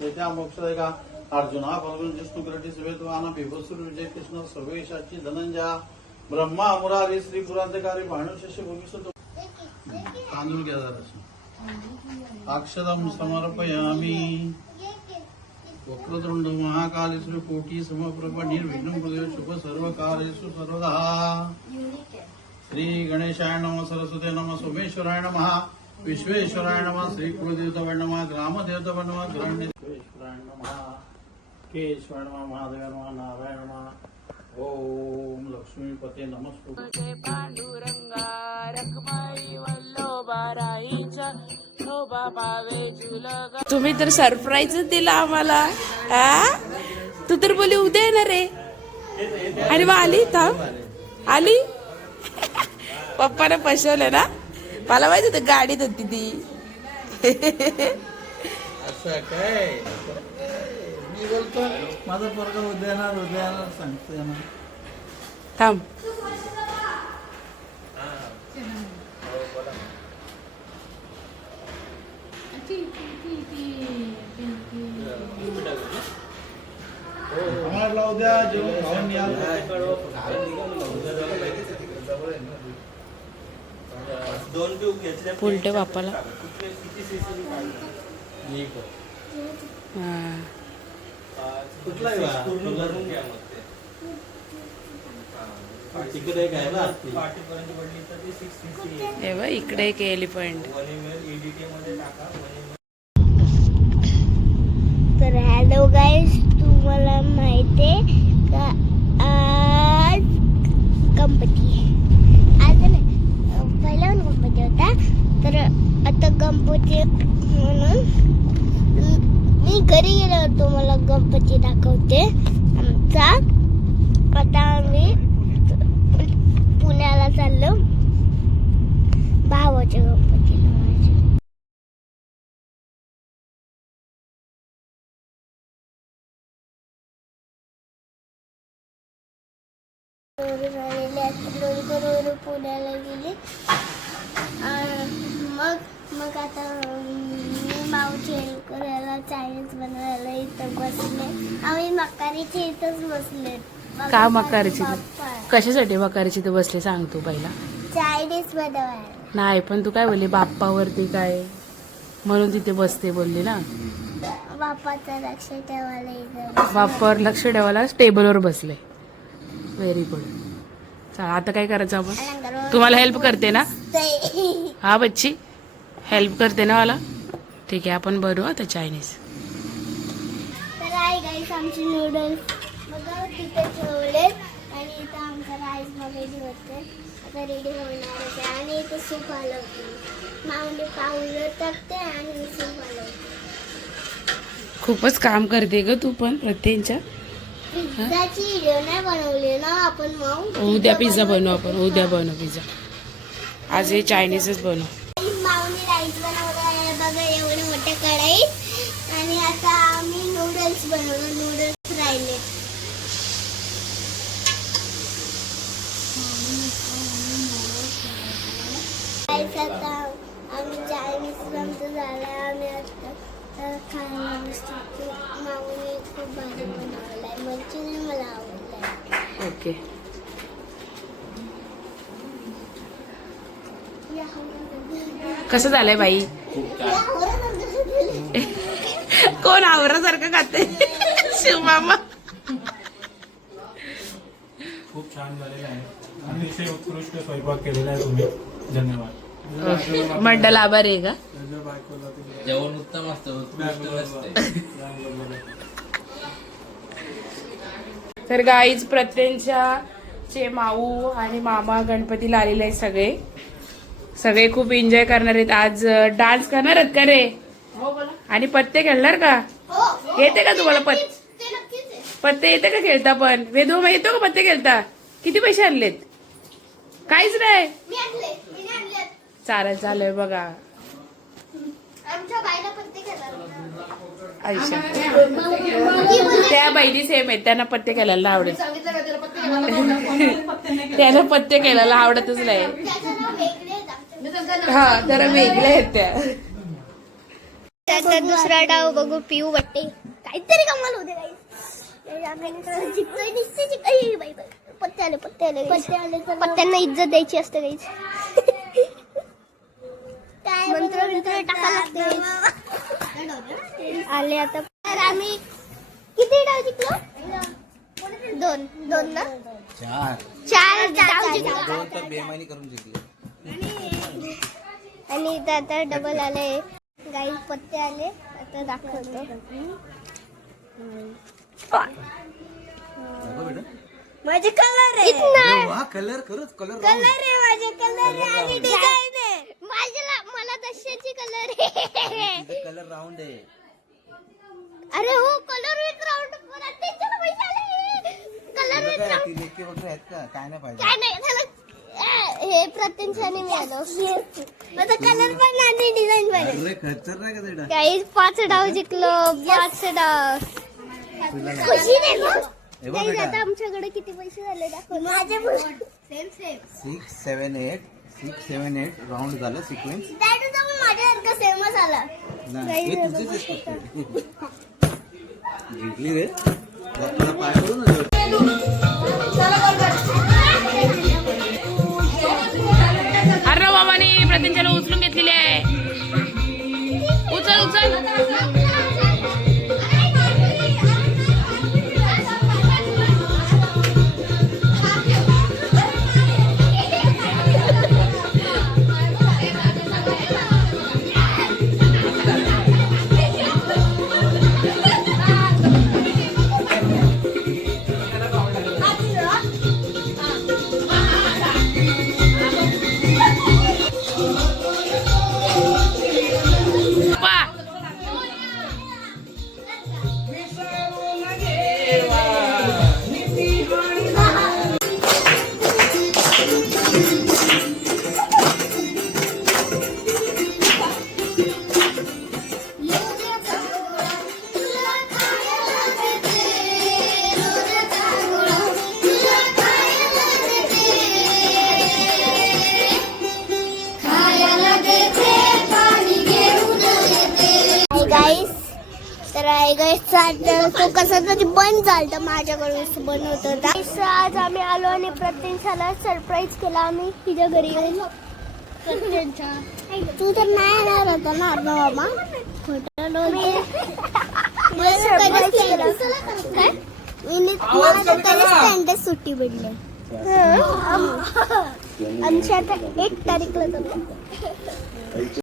त्या मोक्षदायका अर्जुना फाल्गुन जिष्णु किरटी सवेतवाना बिभसुर विजय कृष्ण सर्वेशाची धनंजय ब्रह्मा मुरारी श्री पुरांतकारी भानुशेष भूमिसुत तांदूळ घ्या जरा अक्षरम समर्पयामी वक्रतुंड महाकालेश्वरी कोटी समप्रभ निर्विघ्नं कुरुते शुभ सर्व कार्येषु सर्वदा श्री गणेशाय नमः सरस्वती नमः सोमेश्वराय नमः विश्वेश्वराय नमः श्री कुलदेवताय नमः ग्रामदेवताय नमः ग्रहणेश्वराय नमः केशवाय नमः महादेवाय नमः नारायण नमः ओम लक्ष्मीपते नमस्ते पांडुरंगा रखमाई वल्लोबाराईचा शोभा पावे जुलगा. तुम्ही तर सरप्राईज दिला आम्हाला. तू तर बोली उद्या येणार रे आणि मग आली थांब आली. पप्पाने फसवलं ना. मला माहिती होतं गाडीत होती ती. असं काय मी बोलतो माझा पोरगा उद्या येणार सांगतोय ना. थांब आम्हाला उद्या जेवण खाऊन याल. उलटे बापाला. इकडे एक एलिफंट. तर हॅलो गाईज, तुम्हाला माहिती आहे का आज गणपती आहे. आज नाही पहिला गणपती होता, तर आता गणपती म्हणून मी घरी गेल्यावर तुम्हाला गणपती दाखवते आमचा. आता आम्ही पुण्याला चाललो भावाच्या गणपती लावायचे. पुण्याला गेले. मग आता मी मावची हेल्प करायला चायनीज बनवायला इथं बसले. आम्ही मकारीच्या इथंच बसले. का मकारीची? कशासाठी मकारीची इथं बसले सांग तू पहिला. चायनीज बनवायला नाही, पण तू काय बोलली बाप्पावरती काय म्हणून तिथे बसते बोलली ना. बाप्पाचं लक्ष ठेवायला इथं बाप्पावर लक्ष ठेवायला टेबलवर बसले. Very good. चला आता काय करायचं आपण. तुम्हाला हेल्प करते ना. हा बच्ची हेल्प करते ना मला. ठीक आहे आपण बनवू आता चायनीज. तर आहे गाईस आमचे नूडल्स बघा तिथे ठेवलेत आणि इथं आमचा राईस रेडी होते. आता रेडी होणार होते आणि इथं सूप आलं होतं. माऊली पावडर टाकते आणि सूप आलं होतं. खूपच काम करते ग तू पण प्रत्येकच्या. पिझ्झाची व्हिडिओ नाही बनवली ना आपण. मग उद्या पिझ्झा बनवू आपण. उद्या बनवू पिझ्झा. आज हे चायनीजच बनवू. माऊली राईस बनवला आहे बघा एवढे मोठ्या कढईत. आणि आता आम्ही नूडल्स बनवलो. नूडल्स राहिले. आता आम्ही चायनीज आमचं झालं. आम्ही आता खायला बसतो. माऊली खूप भारी बनवलाय. मंचुरियन मला आवडलंय. ओके. कसं झालंय बाई. कोण आवरासारखं खाते. शिवमामा. खूप छान झालेलं आहे. अतिशय उत्कृष्ट स्वयंपाक केलेला आहे तुम्ही. धन्यवाद. मंडल आभार आहे का. जेवण उत्तम असतं. तर गाईज प्रत्येकच्या चे माऊ आणि मामा गणपतीला आलेले आहेत. सगळे खूप एन्जॉय करणार आहेत. आज डान्स करणार आहेत का रे. आणि पत्ते खेळणार का. येते का तुम्हाला पत्ते येते का खेळता. पण वेदू मग येतो का पत्ते खेळता. किती पैसे आणलेत. काहीच नाही. चालेल चालेल बघा. आयुष्य त्या बहिणी सेम आहेत. त्यांना पत्ते खेळायला आवडत. त्यांना पत्ते खेळायला आवडतच नाही. हा जरा वेगळे आहेत त्या. आता दुसरा डाव बघू पिऊ वाटते काहीतरी कमाल होते काही पत्त्यांना इज्जत द्यायची असते काहीच मंत्र टाकायला लागते आले आता तर आम्ही किती डाव जिंकलो दोन ना चार डाव जिंकलो बेमानी करून जिंकले आणि इथं आता डबल आले गाई पत्ते आले आता दाखवतो माझे कलर आहे कलर खरंच कलर कलर आहे माझे कलर आहे आणि डिझाईन आहे मला तशाची कलर आहे कलर राऊंड आहे अरे हो कलर विथ राऊंड त्याच्याला पैसे आले कलर विथ राऊंड ती लेके वगैरे आहेत का काय नाही पाहिजे काय नाही झालं हे प्रत्यक्षाने मिळालं आता कलर पण आणि डिझाईन पण आहे. अरे खतरनाक आहे बेटा काही 5 डाव जिंकलो 5 डाव खुशी नाही ना हे बघ काही बेटा आता आमच्याकडे किती पैसे झाले दाखव माझे 6 7 8 राऊंड झालं सिक्वेन्स माझ्यासारखं सेमच आला नाही हे तुझेच जिंकली रे तुला पाय करून अरे बाबाने प्रतिंच्याला उचलून घेतलेली आहे उचल उचल तो कसा तरी बंद झालं माझ्याकडून बनवत होता आज आम्ही आलो आणि प्रत्यक्षाला सरप्राईज केला आम्ही तिच्या घरी येऊन तू तर नाही येणार होता ना अर्धा बाबा खोटं सुट्टी भेटली आमची आता 1 तारीखला